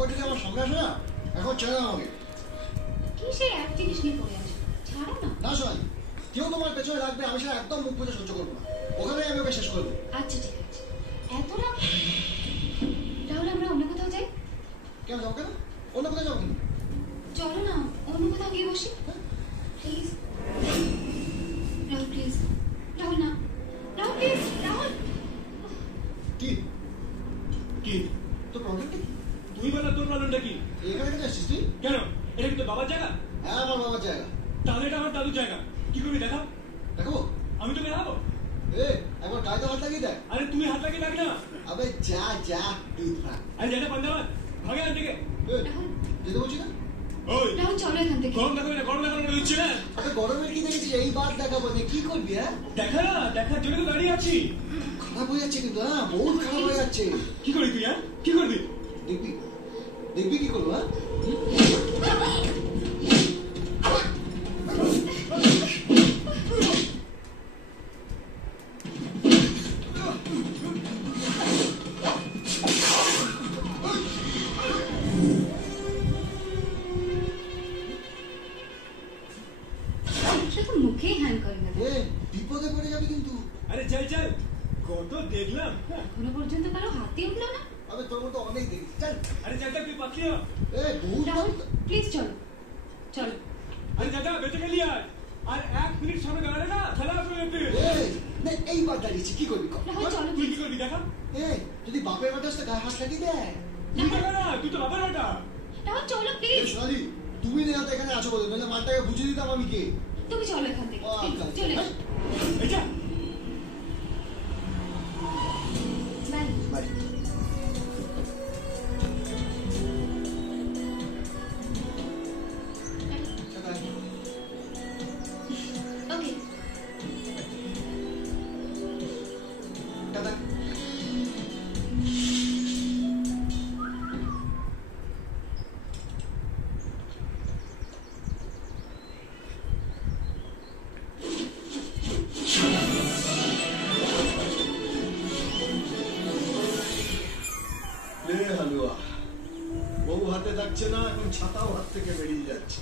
একবার যদি আমার সামনে আসে না, এখন ছেড়ে দাও আমাকে। কি সেই এক জিনিস নিয়ে পড়ে আছে, ছাড়ো না। না সোনালি, কেউ তোমার পেছনে লাগবে, আমি সেটা একদম মুখ বুঝে সহ্য করবো না। ওখানে আমি ওকে শেষ করে দেবো। আচ্ছা ঠিক আছে, এত রাগ তাহলে আমরা অন্য কোথাও যাই। কেন যাও? কেন অন্য কোথায় যাবো? চলো না অন্য কোথাও গিয়ে বসি প্লিজ। রাহুল প্লিজ, রাহুল না, রাহুল প্লিজ, রাহুল। কি কি তোর প্রবলেমটা কি? তুই বলা তোর প্রবলেমটা কি? এখানে কেন আসছিস তুই? কেন, এটা কি তোর বাবার জায়গা? হ্যাঁ আমার বাবার জায়গা। তাহলে এটা আমার দাদুর জায়গা। কি করবি দেখা? দেখো আমি তোকে দেখাবো। একবার গায়ে তো হাত লাগিয়ে দেয়। আরে তুই হাত লাগিয়ে দেখ না। আবে যা যা দুধ ভাগ। আরে যেটা পান্ডাবাদ ভাগে আন থেকে। রাহুল যেতে বলছি না? ওই রাহুল চলো এখান থেকে। গরম দেখাবি না, গরম দেখানো দিচ্ছি না। আরে গরমের কি দেখেছিস? এই বাদ দেখাবো না, কি করবি? হ্যাঁ দেখা না, দেখার জন্য তো দাঁড়িয়ে আছি। খারাপ হয়ে যাচ্ছে কিন্তু, হ্যাঁ বহুত খারাপ হয়ে যাচ্ছে। কি করবি তুই? হ্যাঁ কি করবি? দেখবি দেখবি কি করবো? হ্যাঁ শুধু মুখেই হ্যাং করে না। বিপদে পড়ে যাবে কিন্তু। আরে চল চল, কত দেখলাম। এখনো পর্যন্ত কারো হাতই উঠলো না। আবে তোর মতো অনেক দেখি। চল আরে চল চল, তুই পাখি হ। বহুত রাহুল প্লিজ চলো চলো। আরে চাচা বেঁচে গেলি আর 1 মিনিট সামনে দাঁড়ালে না খেলা শুরু হতে। এইবার দাঁড়িয়েছি, কি করবি? রাহুল চলো তুই প্লিজ। কি করবি দেখা? যদি বাপের বাটা আসতে গায়ে হাত লাগিয়ে দেয়। তুই দেখা না, তুই তো বাবার ওটা। রাহুল চলো প্লিজ। সোনালি তুমি নেই হাতে এখানে আছো বলে, নাহলে মারটাকে বুঝিয়ে দিতাম আমি কে। তুমি চলো এখান থেকে প্লিজ, চলে এসো। এই যা। বাই। বাই। Okay tata. হালুয়া বউ হাতে থাকছে না, এখন ছাতাও হাত থেকে বেরিয়ে যাচ্ছে।